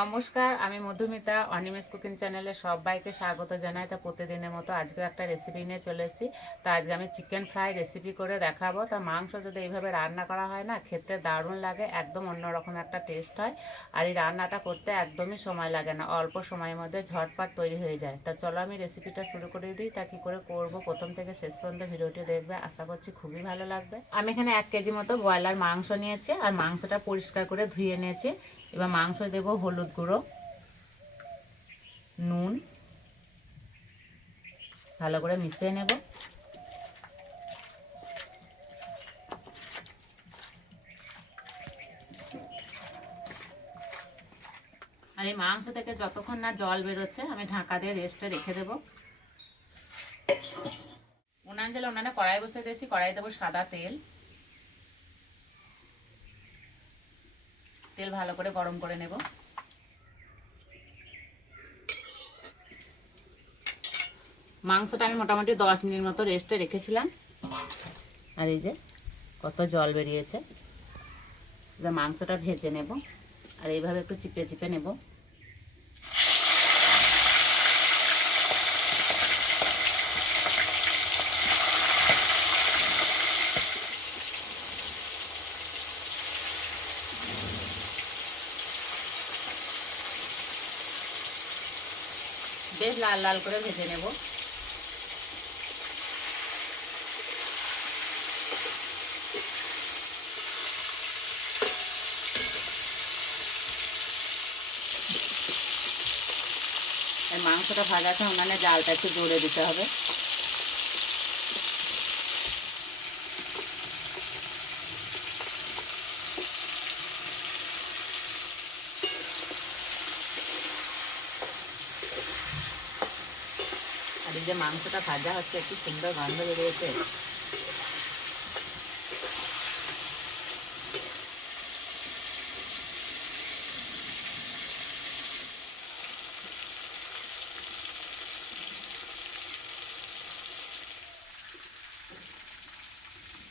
নমস্কার, আমি মধুমিতা। অনিমেষ কুকিং চ্যানেলে সবাইকে স্বাগত জানাই। তা প্রতিদিনের মতো আজকে একটা রেসিপি নিয়ে চলে এসেছি। তা আজকে আমি চিকেন ফ্রাই রেসিপি করে দেখাবো। তা মাংস যদি এইভাবে রান্না করা হয় না, খেতে দারুণ লাগে, একদম অন্যরকম একটা টেস্ট হয়। আর এই রান্নাটা করতে একদমই সময় লাগে না, অল্প সময়ের মধ্যে ঝটপট তৈরি হয়ে যায়। তা চলো আমি রেসিপিটা শুরু করে দিই। তা কী করে করবো প্রথম থেকে শেষ পর্যন্ত ভিডিওটি দেখবে, আশা করছি খুবই ভালো লাগবে। আমি এখানে 1 কেজি মতো ব্রয়লার মাংস নিয়েছি, আর মাংসটা পরিষ্কার করে ধুয়ে নিয়েছি। এবার মাংস দেব হলুদ গুঁড়ো, নুন, ভালো করে মিশিয়ে নেব। আর এই মাংস থেকে যতক্ষণ না জল বেরোচ্ছে আমি ঢাকা দিয়ে রেস্টে রেখে দেব। উনানে কড়াই বসে দিয়েছি, কড়াই দেবো সাদা তেল। তেল ভালো করে গরম করে নেব। মাংসটা আমি মোটামুটি 10 মিনিট মতো রেস্টে রেখেছিলাম, আর এই যে কত জল বেরিয়েছে। এবার মাংসটা ভেজে নেব, আর এইভাবে একটু চিপে চিপে নেব। বেশ লাল লাল করে ভেজে নেব। আর মাংসটা ভাজাতে উনানে জালটা একটু জোরে দিতে হবে। আর এই যে মাংসটা ভাজা হচ্ছে, একটু সুন্দর গন্ধ বেরিয়েছে।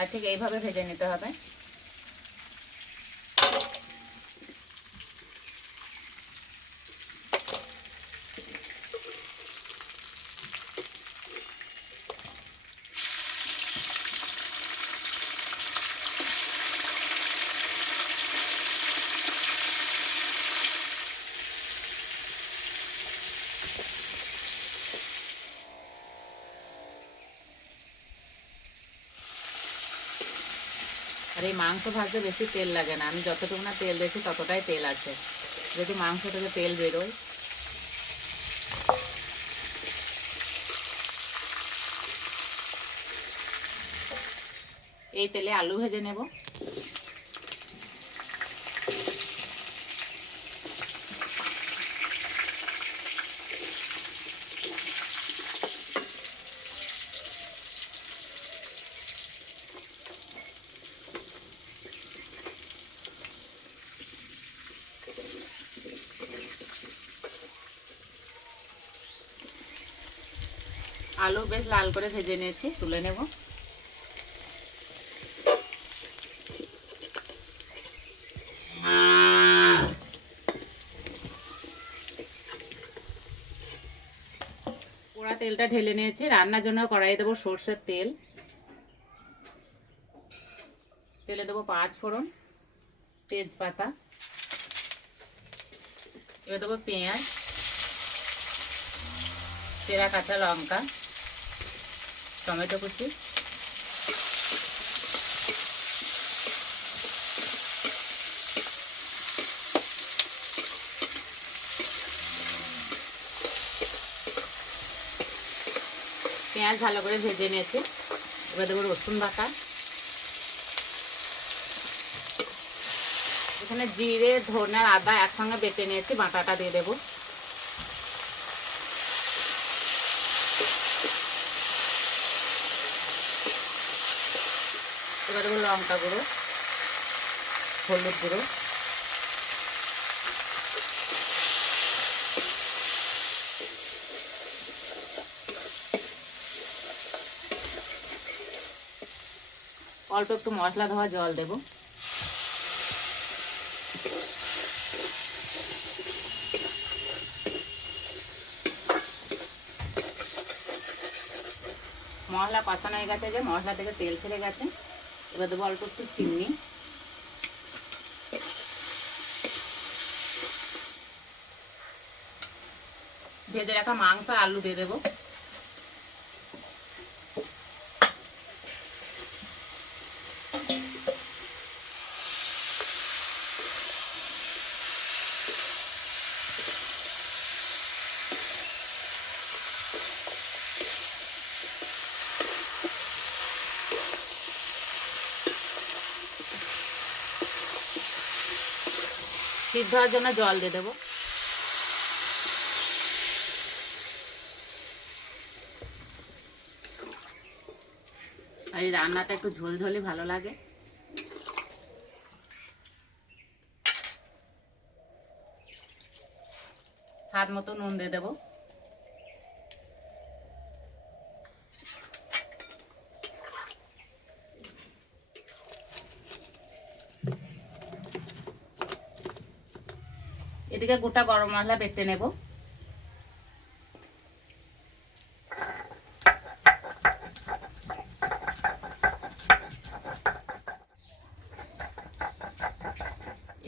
আর ঠিক এইভাবে ভেজে নিতে হবে। আর এই মাংস ভাজতে বেশি তেল লাগে না, আমি যতটুকু না তেল দিয়েছি ততটাই তেল আছে। যদি মাংস থেকে তেল বেরোয়, এই তেলে আলু ভেজে নেব। আলু বেশ লাল করে ভেজে নিয়েছি, তুলে নেব। পোড়া তেলটা ঢেলে নিয়েছি। রান্নার জন্য কড়াইয়ে দেবো সর্ষের তেল। তেলে দেবো 5 ফোড়ন, তেজপাতা, এবার দেবো পেঁয়াজ, চেরা কাঁচা লঙ্কা, টমেটো কুচি, পেঁয়াজ ভালো করে ভেজে নিয়েছি। এবার দেবো রসুন বাটা। এখানে জিরে, ধনে, আদা একসঙ্গে বেটে নিয়েছি, বাটাটা দিয়ে দেবো। এবার দেবো লঙ্কা গুঁড়ো, হলুদ গুঁড়ো, অল্প একটু মশলা ধোয়া জল দেব। মশলা কষানো হয়ে গেছে, যে মশলা থেকে তেল ছেড়ে গেছে। এবার দেবো অল্প একটু চিনি, ভেজে রাখা মাংস আর আলু দিয়ে দেবো। সিদ্ধ হওয়ার জন্য জল দিয়ে দেবো। আর এই রান্নাটা একটু ঝোলঝোলি ভালো লাগে। স্বাদ মতো নুন দিয়ে দেবো। এদিকে গোটা গরম মশলা বেটে নেব।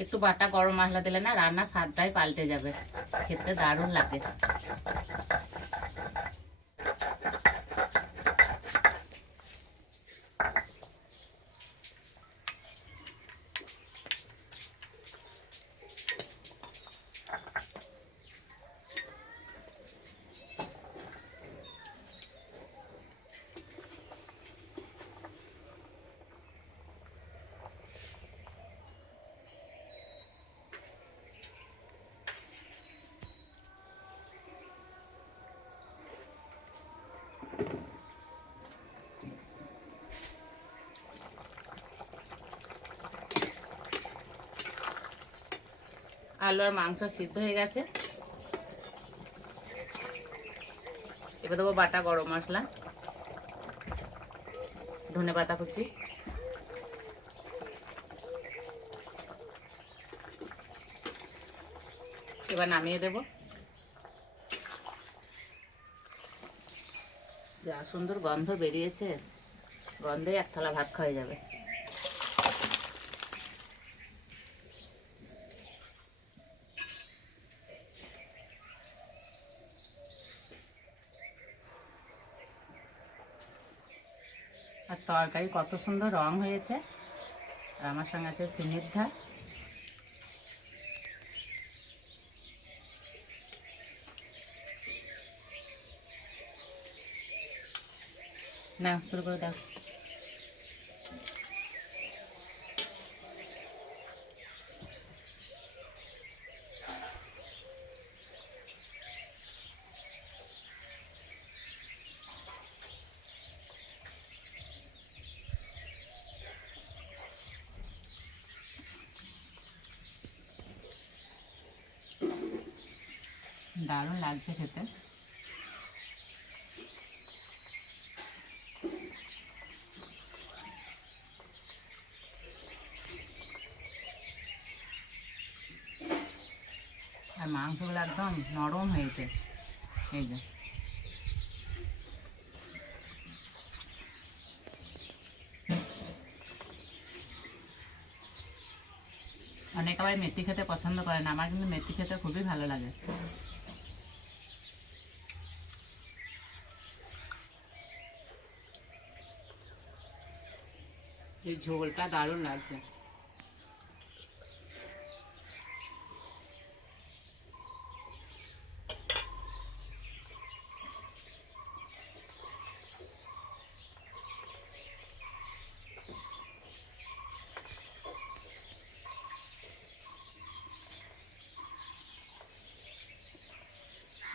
একটু বাটা গরম মশলা দিলে না রান্নার স্বাদটাই পাল্টে যাবে, খেতে দারুণ লাগে। আলু আর মাংস সিদ্ধ হয়ে গেছে। এবার দেবো বাটা গরম মশলা, ধনেপাতা কুচি, এবার নামিয়ে দেব। যা সুন্দর গন্ধ বেরিয়েছে, গন্ধে এক থালা ভাত খাওয়া যাবে। আর তরকারি কত সুন্দর রং হয়েছে। আর আমার সঙ্গে আছে সিনিদ্ধা। না শুরু করে দাও। দারুণ লাগছে খেতে। আর মাংসগুলো একদম নরম হয়েছে, এই যে। অনেকে আবার মেথি খেতে পছন্দ করে না, আমার কিন্তু মেথি খেতে খুবই ভালো লাগে। এই ঝোলটা দারুণ লাগছে।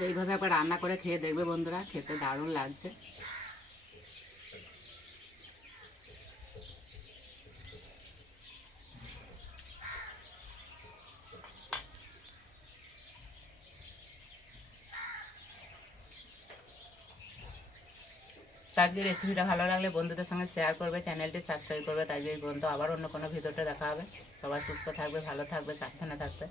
এইভাবে একবার রান্না করে খেয়ে দেখবে বন্ধুরা, খেতে দারুণ লাগছে। তার রেসিপিটা ভালো লাগলে বন্ধুদের সঙ্গে শেয়ার করবে, চ্যানেলটি সাবস্ক্রাইব করবে। তাই বন্ধু আবার অন্য কোনো ভিডিওতে দেখা হবে। সবাই সুস্থ থাকবে, ভালো থাকবে, সাবধানে থাকবে।